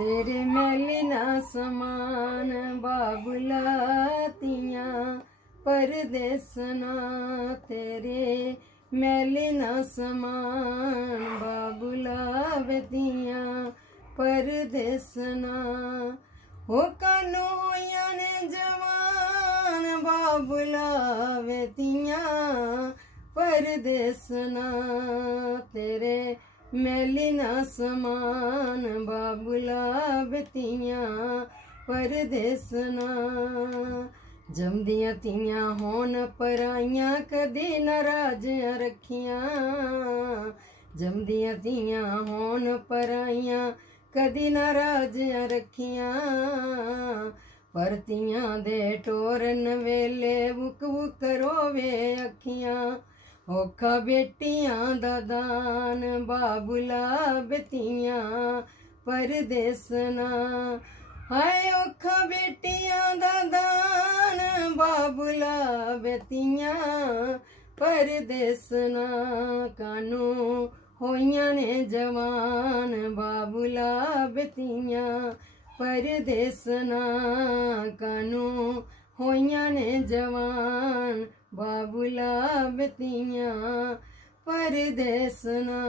तेरे मैली ना समान बाबुला तियां परदेसना, तेरे मैली ना समान बाबुला बेतियां परदेसना। हो कानू होइयां ने जवान बाबुला बेतियां परदेसना, तेरे मैली ना समान बाबुला बेतियां परदेसना। जमदियां तियां होन पराइयां कदी नाराज रखियां, जमदियां तियां होन पराइयां कदी नाराज रखियां। पर तियां दे टोरन वेले बुक बुक रोवे अखियां, औखा बेटियां दा दान बाबुला बेतियां परदेसना। हाय औखा बेटियां दा दान बाबुला बेतियां परदेसना। कानू होइयां ने जवान बाबुला बेतियां परदेसना, कानू होइयां ने जवान बाबुला बेतियां परदेसना।